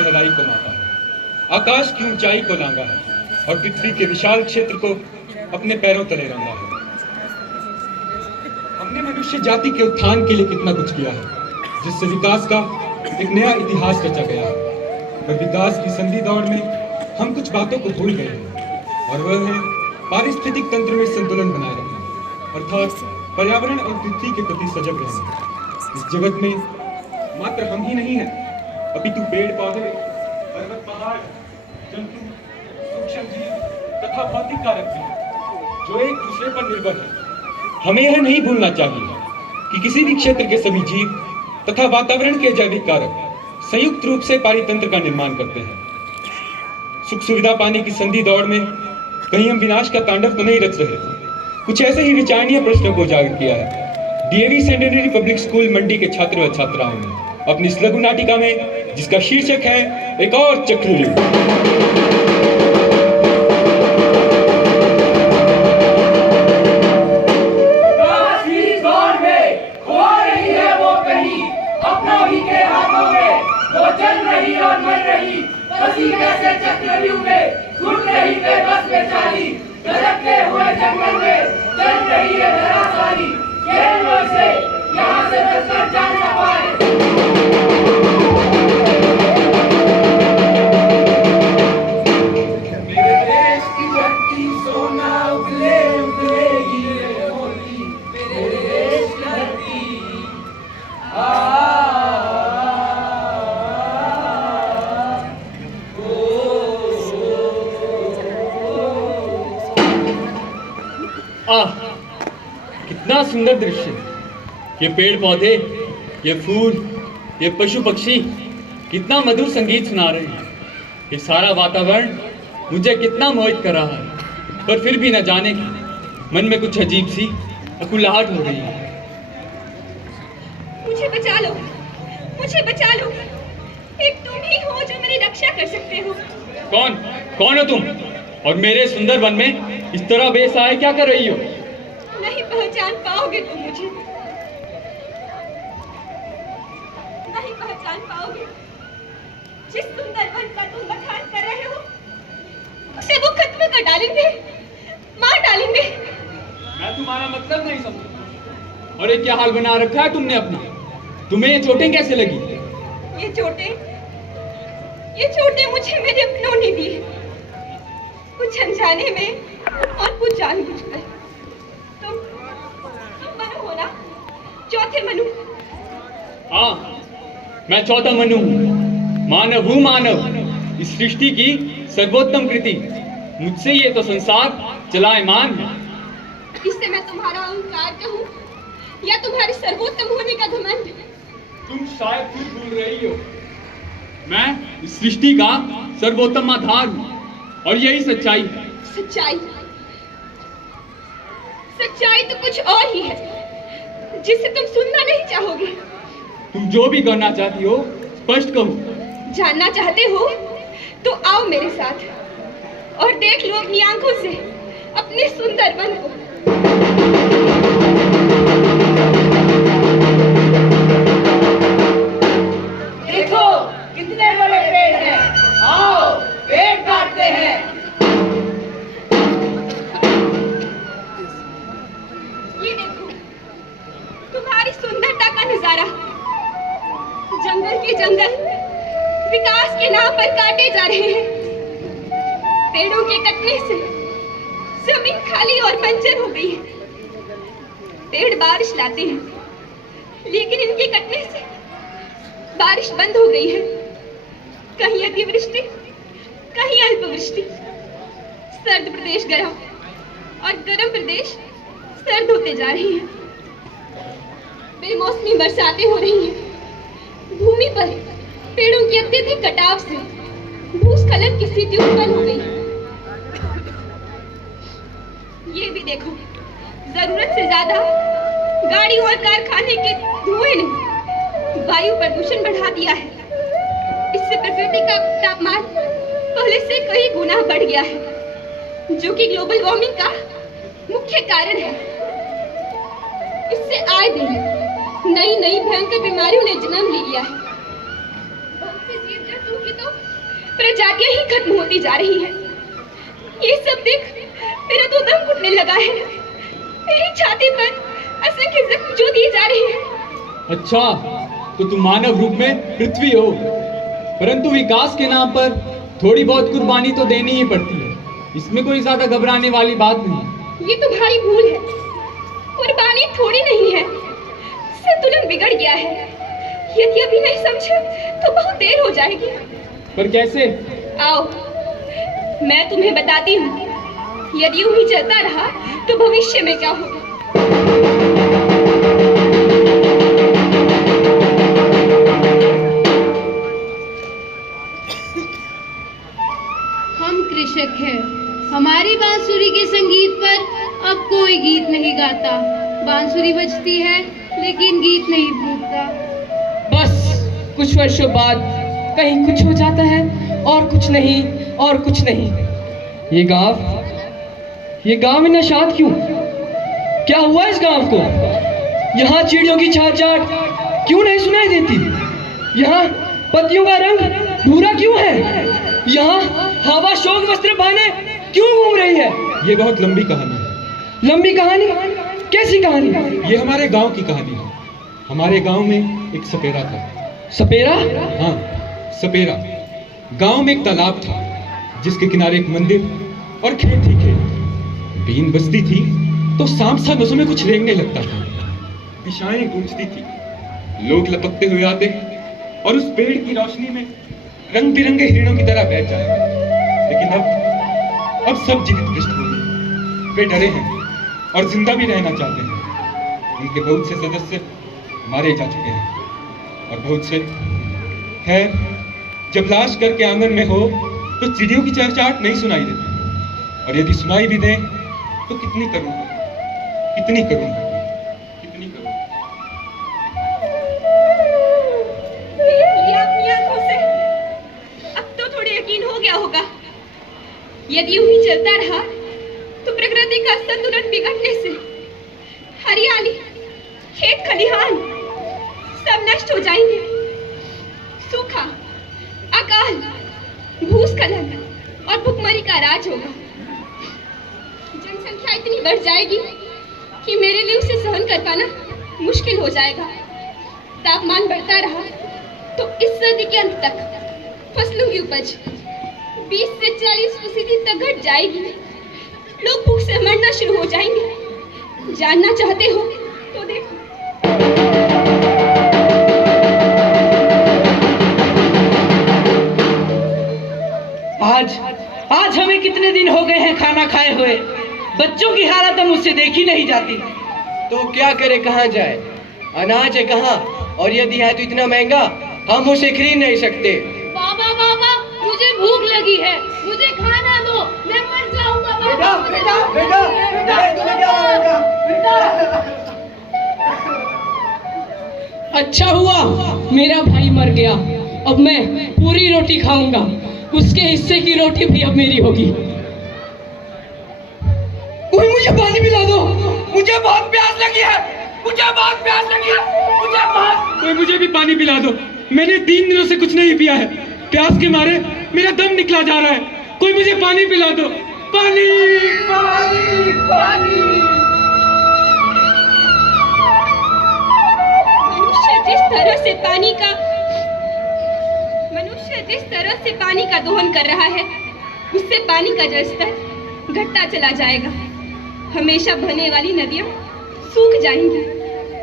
गहराई को मापा है, आकाश की ऊंचाई को लांगा है और पृथ्वी के विशाल क्षेत्र को अपने पैरों तले रंगा है। हमने मनुष्य जाति के उत्थान के लिए कितना कुछ किया है, जिससे विकास का एक नया इतिहास रचा गया है। पर विकास की संधि दौड़ में हम कुछ बातों को भूल गए हैं, और वह है पारिस्थितिक तंत्र में संतुलन बनाए रखना, अर्थात पर्यावरण और पृथ्वी के प्रति सजग रहना। इस जगत में मात्र हम ही नहीं हैं, अपितु पेड़ पौधे, पर्वत पहाड़, जंतु, सूक्ष्म जीव तथा भौतिक कारक भी हैं, जो एक दूसरे पर निर्भर हैं। हमें यह नहीं भूलना चाहिए कि किसी भी क्षेत्र के सभी जीव तथा वातावरण के जैविक कारक संयुक्त रूप से पारितंत्र का निर्माण करते हैं। सुख सुविधा पाने की संधि दौड़ में कहीं हम विनाश का तांडव तो नहीं रच रहे। कुछ ऐसे ही विचारणीय प्रश्नों को उजागर किया है डीएवी सेकेंडरी पब्लिक स्कूल मंडी के छात्र व छात्राओं ने अपनी इस लघु नाटिका में, जिसका शीर्षक है एक और चक्रव्यूह। चक्रव्यूह में घुट रही बेबस बेचारी, धड़कते हुए जंगल में चल रही है धराशायी। खेल लो इसे, यहाँ से बचकर जान न पाए। मेरे देश की धरती सोना उगले उगलेगी रे मोती, मेरे देश की धरती आह, कितना सुंदर दृश्य। ये पेड़ पौधे, ये फूल, ये पशु पक्षी कितना मधुर संगीत सुना रहे हैं। ये सारा वातावरण मुझे कितना मोहित कर रहा है, पर फिर भी न जाने मन में कुछ अजीब सी अकुलाहट हो रही है। मुझे बचा लो, मुझे बचा लो। एक तुम ही हो जो मेरी रक्षा कर सकते हो। कौन हो तुम? और मेरे सुंदर वन में इस तरह बेसहाय क्या कर रही हो? नहीं पहचान पाओगे तुम मुझे, नहीं पहचान पाओगे। जिस सुंदर वन का तुम बखान कर रहे हो, उसे वो खत्म कर डालेंगे, मार डालेंगे। मैं तुम्हारा मतलब नहीं समझा। और ये क्या हाल बना रखा है तुमने अपना? तुम्हें ये चोटें कैसे लगी? ये चोटें मुझे मेरे अपनों ने दी, कुछ अनजाने में और कुछ जानबूझकर। तुम मनु हो ना, चौथे मनु। हाँ, मैं चौथा मनु हूँ। मानव हूँ, मानव, इस सृष्टि की सर्वोत्तम कृति। मुझसे ये तो संसार चलायमान है। इससे मैं तुम्हारा अहंकार कहूँ या तुम्हारे सर्वोत्तम होने का घमंड? तुम शायद खुद भूल रही हो, मैं इस सृष्टि का सर्वोत्तम आधार हूँ, और यही सच्चाई है। सच्चाई तो कुछ और ही है, जिसे तुम सुनना नहीं चाहोगे। तुम जो भी करना चाहती हो स्पष्ट कहो। जानना चाहते हो तो आओ मेरे साथ और देख लो अपनी आंखों से अपने सुंदर वन को। देखो कितने बड़े पेड़ हैं, आओ पेड़ काटते हैं। ये देखो तुम्हारी सुंदरता का नजारा। जंगल के जंगल विकास के नाम पर काटे जा रहे हैं। पेड़ों के कटने से जमीन खाली और बंजर हो गई है। पेड़ बारिश लाते हैं, लेकिन इनके कटने से बारिश बंद हो गई है। कहीं अतिवृष्टि, कहीं अल्पवृष्टि। सर्द प्रदेश गर्म और गर्म प्रदेश सर्द होते जा रही हैं। बेमौसमी बरसातें हो रही हैं। भूमि पर पेड़ों की अत्यधिक कटाव से भूस्खलन की स्थिति उत्पन्न हो गई। ये भी देखो, जरूरत से ज्यादा गाड़ी और कारखाने के धुएं ने वायु प्रदूषण बढ़ा दिया है। इससे प्रकृति का तापमान पहले से कई गुना बढ़ गया है, जो कि ग्लोबल वार्मिंग का मुख्य कारण है। इससे आए दिन नई नई भयंकर बीमारियों ने जन्म ले लिया है। बहुत से जीव जंतु की तो प्रजातियां ही खत्म होती जा रही हैं। ये सब देख मेरा तो दम घुटने लगा है। मेरी छाती पर असंख्य जख्म जो दिए जा रहे हैं। अच्छा, तो तुम मानव रूप में पृथ्वी हो, परंतु विकास के नाम पर थोड़ी बहुत कुर्बानी तो देनी ही पड़ती है। इसमें कोई ज्यादा घबराने वाली बात नहीं। ये तुम्हारी भूल है। कुर्बानी थोड़ी नहीं है, संतुलन बिगड़ गया है। यदि अभी नहीं समझे तो बहुत देर हो जाएगी। पर कैसे? आओ, मैं तुम्हें बताती हूँ। यदि यूं ही चलता रहा तो भविष्य में क्या होगा। हम कृषक हैं। हमारी बांसुरी के संगीत पर अब कोई गीत नहीं गाता। बांसुरी बजती है लेकिन गीत नहीं फूटता। बस कुछ वर्षों बाद कहीं कुछ हो जाता है और कुछ नहीं और कुछ नहीं। ये गांव में नशात क्यों? क्या हुआ इस गांव को? यहाँ चिड़ियों की छाछाट क्यों नहीं सुनाई देती? यहाँ पत्तियों का रंग भूरा क्यों है? यहाँ हवा शोक वस्त्र पहने क्यों घूम रही है? ये बहुत लंबी कहानी है। लंबी कहानी? कैसी कहानी? ये हमारे गांव की कहानी है। हमारे गांव में एक सपेरा था। सपेरा? हाँ, सपेरा। गांव में एक तालाब था जिसके किनारे एक मंदिर और खेत ही खेत। बीन बजती थी तो सांप सा नसों में कुछ रेंगने लगता था। दिशाएं गूंजती थी, लोग लपकते हुए आते और उस पेड़ की रोशनी में रंग बिरंगे हिरणों की तरह बैठ जाए। लेकिन अब सब जीवित दृष्ट हो गए। वे डरे हैं और जिंदा भी रहना चाहते हैं। उनके बहुत से सदस्य मारे जा चुके हैं और बहुत से खैर, जब लाश करके आंगन में हो तो चिड़ियों की चहचहाट नहीं सुनाई देती, और यदि सुनाई भी दे तो कितनी करूंगा, कितनी करूंगा, कितनी करूंगा। ये अपनी आंखों से अब तो थोड़ी यकीन हो गया होगा। यदि यूं ही चलता रहा तो प्रकृति का संतुलन बिगड़ने से हरियाली, खेत खलिहान सब नष्ट हो जाएंगे। सूखा, अकाल, भूस्खलन और भुखमरी का राज होगा। जनसंख्या इतनी बढ़ जाएगी कि मेरे लिए उसे सहन कर पाना मुश्किल हो जाएगा। तापमान बढ़ता रहा तो इस सदी के अंत तक फसलों की उपज 20 से 40% तक घट जाएगी। लोग भूख से मरना शुरू हो जाएंगे। जानना चाहते हो तो देखो। आज हमें कितने दिन हो गए हैं खाना खाए हुए। बच्चों की हालत हम मुझसे देखी नहीं जाती। तो क्या करे, कहाँ जाए? अनाज है कहाँ? और यदि है तो इतना महंगा हम उसे खरीद नहीं सकते। बाबा बाबा, मुझे भूख लगी है, मुझे खाना दो, मैं मर जाऊंगा। बेटा बेटा बेटा बेटा तुम्हें क्या होगा बेटा? अच्छा हुआ मेरा भाई मर गया। अब मैं पूरी रोटी खाऊंगा। उसके हिस्से की रोटी भी अब मेरी होगी। कोई मुझे पानी पिला दो, मुझे बहुत प्यास लगी है, मुझे बहुत प्यास लगी है, मुझे बहुत। कोई मुझे भी पानी पिला दो। मैंने 3 दिनों से कुछ नहीं पिया है। प्यास के मारे मेरा दम निकला जा रहा है। कोई मुझे पानी पिला दो। पानी, पानी, पानी। मनुष्य जिस तरह से पानी का दोहन कर रहा है, उससे पानी का जलस्तर घटता चला जाएगा। हमेशा बहने वाली नदियां सूख जाएंगी।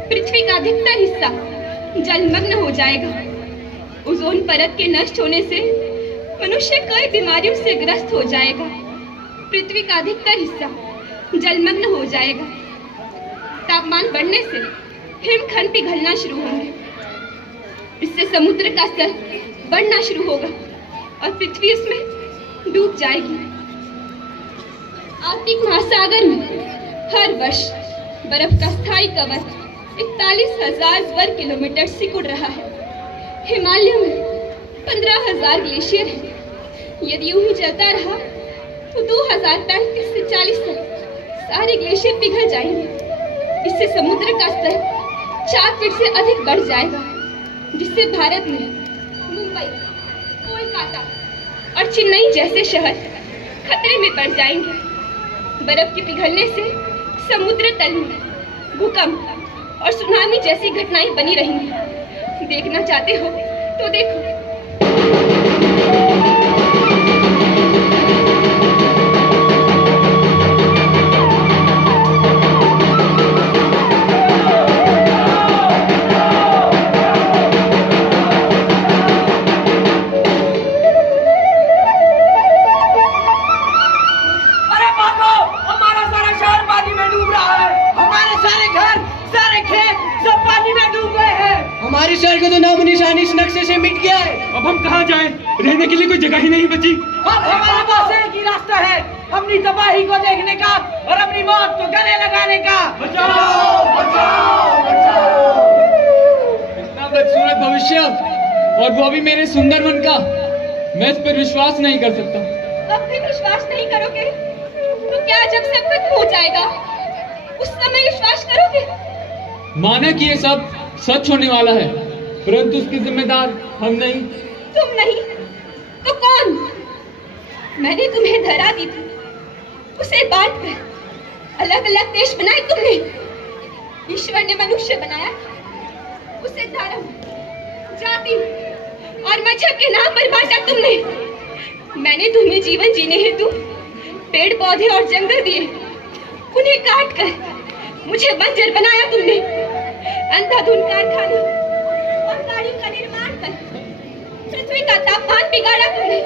पृथ्वी का अधिकतर हिस्सा जलमग्न हो जाएगा। ओजोन परत के नष्ट होने से मनुष्य कई बीमारियों से ग्रस्त हो जाएगा। पृथ्वी का अधिकतर हिस्सा जलमग्न हो जाएगा। तापमान बढ़ने से हिमखंड पिघलना शुरू होंगे। इससे समुद्र का स्तर बढ़ना शुरू होगा और पृथ्वी उसमें डूब जाएगी। आर्कटिक महासागर में हर वर्ष बर्फ का स्थायी कवर 41,000 वर्ग किलोमीटर सिकुड़ रहा है। हिमालय में 15,000 ग्लेशियर हैं। यदि यूं ही चलता रहा तो 2035 से 40 तक सारे ग्लेशियर पिघल जाएंगे। इससे समुद्र का स्तर 4 फीट से अधिक बढ़ जाएगा, जिससे भारत में मुंबई, कोलकाता, और चेन्नई जैसे शहर खतरे में पड़ जाएंगे। बर्फ के पिघलने से समुद्र तल में भूकंप और सुनामी जैसी घटनाएं बनी रहेंगी। देखना चाहते हो तो देखो। अरे भागो, हमारा सारा शहर पानी में डूब रहा है। हमारे सारे घर, सारे खेत सब पानी में डूब गए हैं। हमारे शहर का तो नाम निशानी इस नक्शे से मिट गया है। अब हम कहाँ जाएं? रहने के लिए कोई जगह ही नहीं बची। अब हमारे पास एक ही रास्ता है, अपनी तबाही को देखने का और अपनी मौत को गले लगाने का। बचाओ, बचाओ, बचाओ। इतना बदसूरत भविष्य, और वो भी मेरे सुंदर मन का। मैं इस पर विश्वास नहीं कर सकता। अब भी विश्वास नहीं करोगे तो क्या जब सब खत्म हो जाएगा उस समय विश्वास करोगे? माना कि ये सब सच होने वाला है, परंतु उसके जिम्मेदार हम नहीं। तुम नहीं तो कौन? मैंने तुम्हें धरा दी थी, उसे बांट कर अलग अलग देश बनाए तुमने। ईश्वर ने मनुष्य बनाया, उसे धर्म, जाति और मजहब के नाम पर बांटा तुमने। मैंने तुम्हें जीवन जीने हेतु पेड़ पौधे और जंगल दिए, उन्हें काट कर मुझे बंजर बनाया तुमने। अंधाधुंध कारखाना और गाड़ियों का निर्माण कर पृथ्वी का तापमान बिगाड़ा तुमने।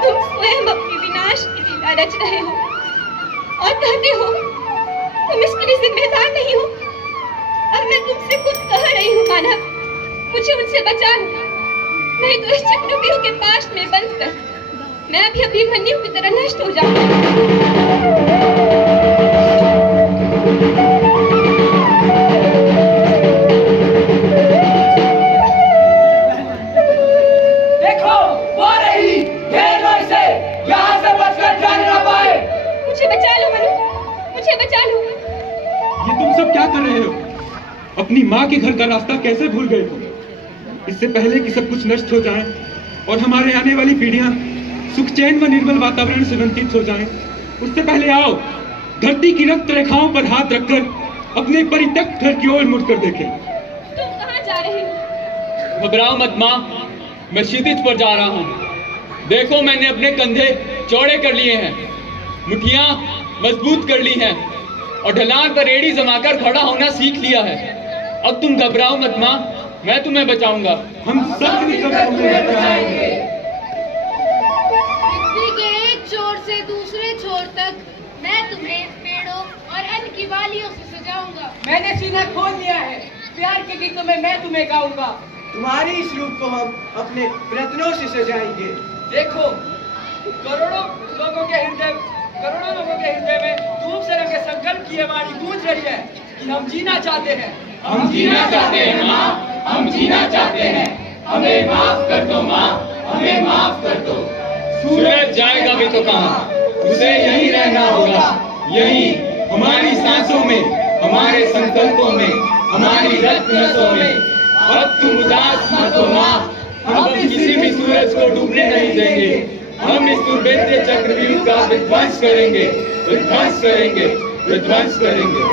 तुम स्वयं अपने विनाश की लीला रच रहे हो और कहते हो तुम इसके लिए जिम्मेदार नहीं हो। अब मैं तुमसे खुद कह रही हूँ मानव, मुझे उनसे बचा लो, नहीं तो इस चक्रव्यूह के पास में बंद कर मैं भी अभिमन्यु की तरह नष्ट हो जाऊंगा। देखो, वो आ रही, घेर लो इसे, यहाँ से बचकर जाने ना पाए। मुझे बचा लो मनु, मुझे बचा लो। ये तुम सब क्या कर रहे हो? अपनी माँ के घर का रास्ता कैसे भूल गए तुम? इससे पहले कि सब कुछ नष्ट हो जाए और हमारे आने वाली पीढ़ियां सुख चैन व निर्मल वातावरण से वंचित हो जाएं, उससे पहले आओ धरती की रक्त रेखाओं पर हाथ रखकर अपने परित्यक्त घर की ओर मुड़कर देखें। तुम कहाँ जा रहे हो? घबराओ मत माँ, मैं क्षितिज पर जा रहा हूँ। देखो मैंने अपने कंधे चौड़े कर लिए हैं, मुठियाँ मजबूत कर ली हैं और ढलान पर एड़ी जमाकर खड़ा होना सीख लिया है। अब तुम घबराओ मत माँ, मैं तुम्हें बचाऊंगा। हम सब मिलकर तुम्हें बचाएंगे। पृथ्वी के एक छोर से दूसरे छोर तक मैं तुम्हें पेड़ों और अन्न की वालियों से सजाऊंगा। मैंने सीना खोल लिया है, प्यार के गीतों में मैं तुम्हें गाऊंगा। तुम्हारी इस रूप को हम अपने प्रयत्नों से सजाएंगे। देखो, करोड़ों लोगों के हृदय में धूप से रंगे संकल्प की ये वाणी गूंज रही है कि हम जीना चाहते हैं। हम जीना चाहते हैं माँ, हम जीना चाहते हैं। हमें माफ कर दो माँ, हमें माफ कर दो। सूरज जाएगा भी तो कहाँ, उसे यहीं रहना होगा। यहीं हमारी सांसों में, हमारे संकल्पों में, हमारी रक्त नसों में। अब तुम उदास मत हो माँ, हम किसी भी सूरज को डूबने नहीं देंगे। हम इस दुर्भेद्य चक्रव्यूह का विध्वंस करेंगे, विध्वंस करेंगे, विध्वंस करेंगे।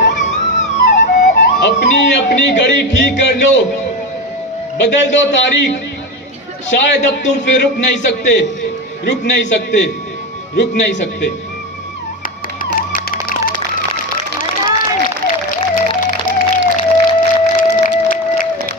अपनी अपनी घड़ी ठीक कर लो, बदल दो तारीख। शायद अब तुम फिर रुक नहीं सकते, रुक नहीं सकते, रुक नहीं सकते।